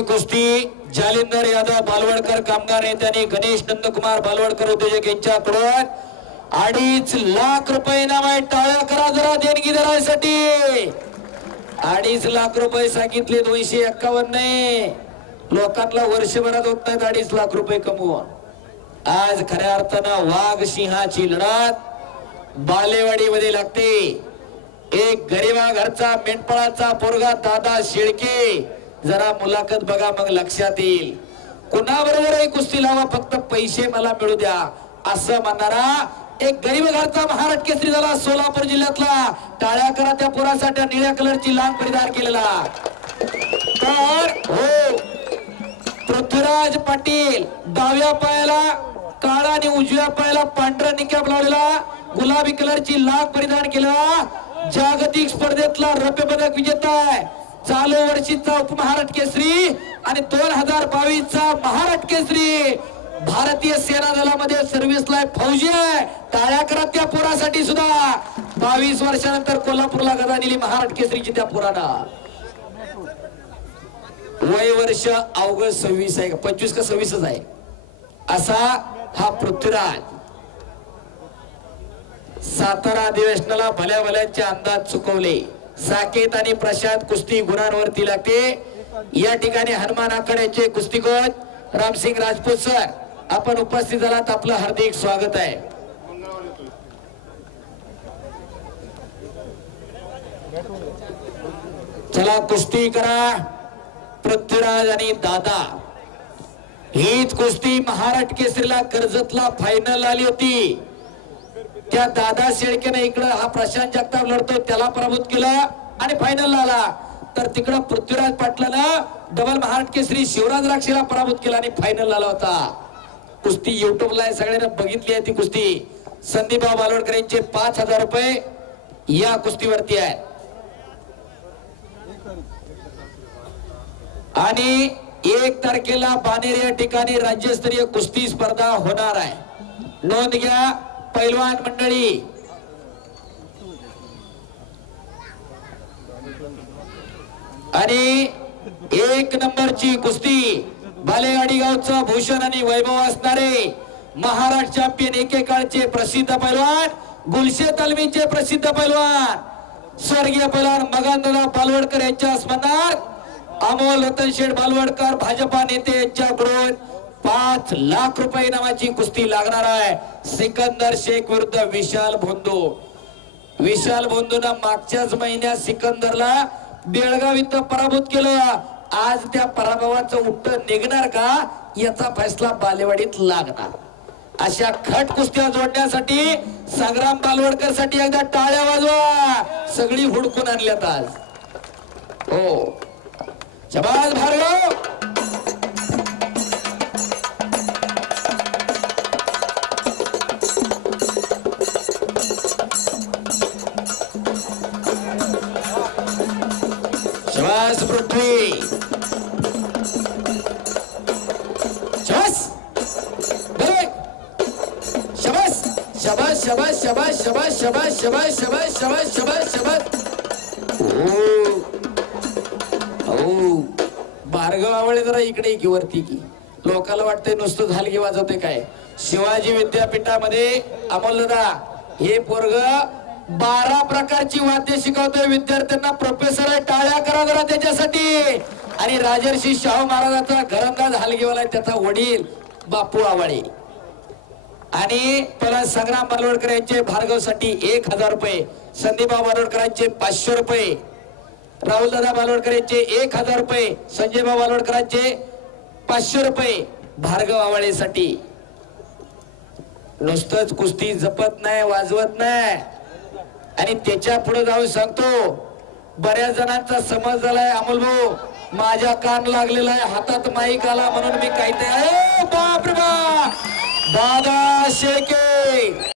ही कुस्ती जालिंदर यादव बालवडकर कामगार नेत्यांनी गणेश नंदकुमार बालवडकर उद्योजक यांच्याकडून 2.5 लाख रुपये इनाम आहे. टाळ्या करा जरा देणगी दरासाठी. 2.5 लाख रुपये सांगितले. 251 नाही. लोकांना वर्षभरात होत नाहीत 2.5 लाख रुपये कमवून. आज खऱ्या अर्थानं वाघ सिंहाची लढत बालेवाडी मध्ये लागते. एक गरीबा घरचा मेंढपाळाचा पोरगा दादा शेळके. जरा मुलाखत बघा मग लक्षात येईल. कुणाबरोबर कुस्ती लावा फक्त पैसे मला मिळू द्या असं म्हणणारा एक गरीब घरचा महाराष्ट्र केसरी झाला सोलापूर जिल्ह्यातला. टाळ्या करा त्या पोरासाठी. निळ्या कलरची लांब परिधान केलेला तर हो पृथ्वीराज पाटील. डाव्या पायाला काळा आणि उजव्या पायाला पांढरा निकाब लावलेला. गुलाबी कलरची लांब परिधान केलेला. जागतिक स्पर्धेतला रौप्य पदक विजेता आहे. चालू वर्षीचा उपमहाराष्ट्र केसरी आणि 2022 चा महाराष्ट्र केसरी. भारतीय सेना दलामध्ये सर्व्हिसला फौजी आहे. टाळ्या करा त्या पोरासाठी सुद्धा. 22 वर्षानंतर कोल्हापूरला गदा दिली महाराष्ट्र केसरीची त्या पोरानं. वय वर्ष अवघड 26 आहे. 25 का 26 आहे असा हा पृथ्वीराज. सातारा अधिवेशनाला भल्या भल्यांचे अंदाज चुकवले. साकेत आणि प्रशांत कुस्ती गुणांवरती लागते. या ठिकाणी हनुमान आखाड्याचे कुस्तीकोच रामसिंग राजपूत सर आपण उपस्थित झालात. आपलं हार्दिक स्वागत आहे. चला कुस्ती करा पृथ्वीराज आणि दादा. हीच कुस्ती महाराष्ट्र केसरीला कर्जतला फायनल आली होती. त्या दादा शेळकेने इकडं हा प्रशांत जगताप लढतोय त्याला पराभूत केलं आणि फायनल आला. तर तिकडं पृथ्वीराज पाटलानं डबल महाराष्ट्र केसरी शिवराज राक्षीला पराभूत केला आणि फायनल आला होता. कुस्ती युट्यूबला आहे सगळ्यांना बघितली आहे ती कुस्ती. संदीपराव बालवडकर यांचे 5,000 रुपये या कुस्तीवरती आहे. आणि 1 तारखेला बानेर या ठिकाणी राज्यस्तरीय कुस्ती स्पर्धा होणार आहे. नोंद घ्या पैलवान मंडळी. आणि 1 नंबरची कुस्ती बालेवाडी गावचा भूषण आणि वैभव असणारे महाराष्ट्र चॅम्पियन एकेकाळचे प्रसिद्ध पैलवान गुलशे तालमीचे प्रसिद्ध पैलवान स्वर्गीय पैलवान मगानदादा बालवडकर यांच्या स्मरणार्थ अमोल रतनशेठ बालवडकर भाजपा नेते यांच्याकडून 5 लाख रुपये इनामाची कुस्ती लागणार आहे. सिकंदर शेख विरुद्ध विशाल भोंदू. विशाल भोंदूनं मागच्याच महिन्यात सिकंदरला बेळगाव इथं पराभूत केलं. आज त्या पराभवाचं उत्तर निघणार का याचा फैसला बालेवाडीत लागणार. अशा खट कुस्त्या जोडण्यासाठी संग्राम बालवडकर साठी एकदा टाळ्या वाजवा. सगळी हुडकून आणल्यात आज. हो शाबास भार्गव. शाबास पृथ्वी. शाबास शाबास शाबास शाबास शाबास शाबास शाबास शाबास शाबास शाबास शाबास शाबास. भार्गव आवळे जरा इकडे की वरती की. लोकांना वाटतंय नुसतं झालगी वाजवते काय. शिवाजी विद्यापीठामध्ये अमोलदादा हे पोरग 12 प्रकारची वाद्य शिकवतोय विद्यार्थ्यांना. प्रोफेसर आहे. टाळ्या करा जरा त्याच्यासाठी. आणि राजर्षी शाहू महाराजांचा घरंदाज हलगीवाला त्याचा वडील बापू आवळे. आणि पहिला संग्राम बालवडकर यांचे भार्गव साठी 1,000 रुपये. संदीपराव बालवडकरांचे 500 रुपये. राहुलदादा बालवडकर यांचे 1,000 रुपये. संजयभाऊ बालवडकरांचे 500 रुपये भार्गव आवळेसाठी. नुसतंच कुस्ती जपत नाही वाजवत नाही. आणि त्याच्या पुढे जाऊन सांगतो बऱ्याच जणांचा समज झालाय अमोल भाऊ माझ्या कान लागलेला आहे हातात माईक आला म्हणून मी काहीतरी. बाप रे बाप. दादा शेळके